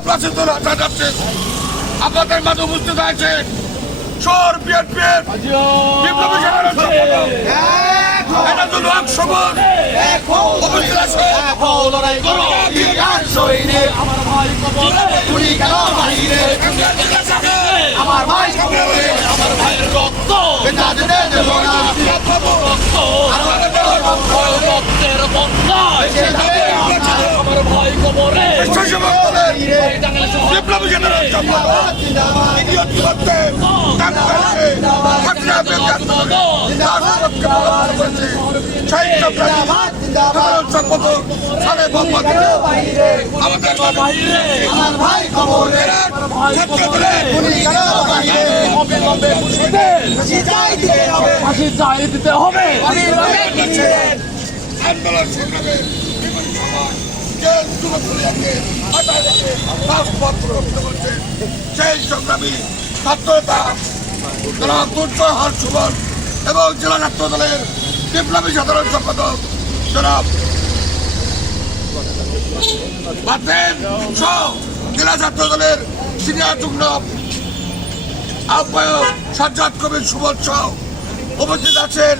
রাশিদুল হাসান আছেন আমাদের মাঝে উপস্থিত আছে সর বিএনপির বিপ্লবী উপস্থিত আছে। আমার ভাই আমার ভাইয়ের রক্ত। বেচাতে দেব না। রক্তের বন্যায় আমার ভাই কবরে স্বেচ্ছাসেবক দলের বিপ্লবী জেনারেল সম্পাদক ইডিয়ট করতে টাঙ্গাইলে হাজরা বেকার রাষ্ট্রপক্ষে পরামর্শ করেছে সাহিত্য প্রাণী সাধারণ সম্পাদক সালে মোহাম্মদ আমাদের আমার ভাই কবরে ছাত্র দলের অবিলম্বে মুর্শিদের ফাঁসি চাই দিতে হবে। আন্দোলন সংগ্রামে বিভিন্ন সময় এবং জেলা ছাত্র দলের বিপ্লবী সাধারণ সম্পাদক বাতেন সহ জেলা ছাত্র দলের সিনিয়র যুগ্ম আহ্বায়ক সাজ্জাদ কবির সুমন সহ উপস্থিত আছেন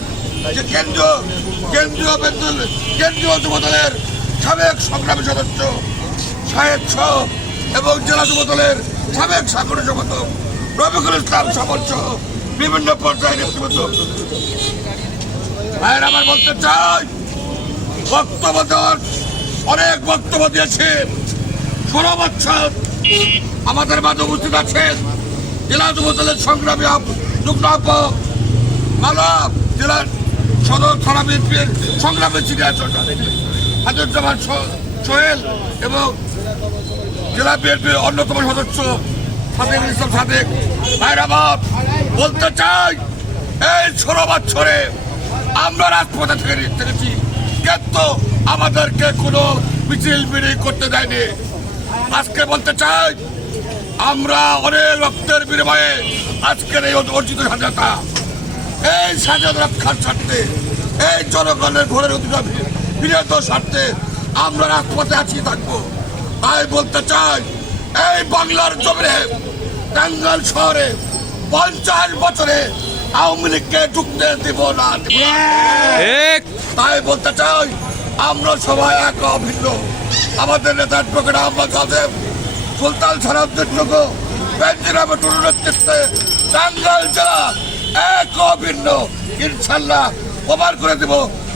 যে কেন্দ্রীয় কেন্দ্রীয় কেন্দ্রীয় যুব দলের সাবেক সংগ্রামী সদস্য, শাহেদ সহ এবং জেলা যুব দলের সাবেক সাগরের সম্পাদক রবিকুল ইসলাম সহ বিভিন্ন পর্যায়ের নেতৃবৃন্দ। ভাইয়ের, আমার বলতে চাই, বক্তব্য অনেক বক্তব্য দিয়েছেন ষোলো বছর আমাদের মাঝে উপস্থিত আছেন জেলা যুব দলের সংগ্রামী যুগ্ম মানব, জেলার সদর থানা বিএনপির সংগ্রামী সিনিয়র হাজুজ্জামান সোহেল এবং জেলা বিএনপির অন্যতম সদস্য সাদেক ইসলাম সাদেক ভাইরাবাদ বলতে চাই, এই ষোলো বছরে আমরা রাজপথে থেকে থেকেছি, কিন্তু আমাদেরকে কোনো মিছিল মিটিং করতে দেয়নি। আজকে বলতে চাই, আমরা অনেক রক্তের বিনিময়ে আজকের এই অর্জিত স্বাধীনতা, এই স্বাধীনতা রক্ষার স্বার্থে এই জনগণের ঘরের অধিকার বিরত স্বার্থে আমরা রাজপথে আছি থাকব। তাই বলতে চাই এই বাংলার জমিনে টাঙ্গাল শহরে পঞ্চাশ বছরে আওয়ামী লীগকে ঢুকতে দেব না। তাই বলতে চাই আমরা সবাই এক অভিন্ন। আমাদের নেতা অ্যাডভোকেট আহমদ সাদেব সুলতান সারাবদের যোগ্য বেঞ্জিরা বেটুর নেতৃত্বে টাঙ্গাইল জেলা এক অভিন্ন। ইনশাল্লাহ প্রমাণ করে দেব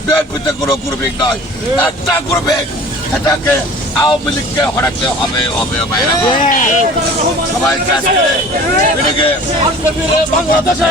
বিএনপিতে কোনো গ্রুপিং নয় একটা গ্রুপিং সেটাকে আওয়ামী লীগকে হবে বাংলাদেশে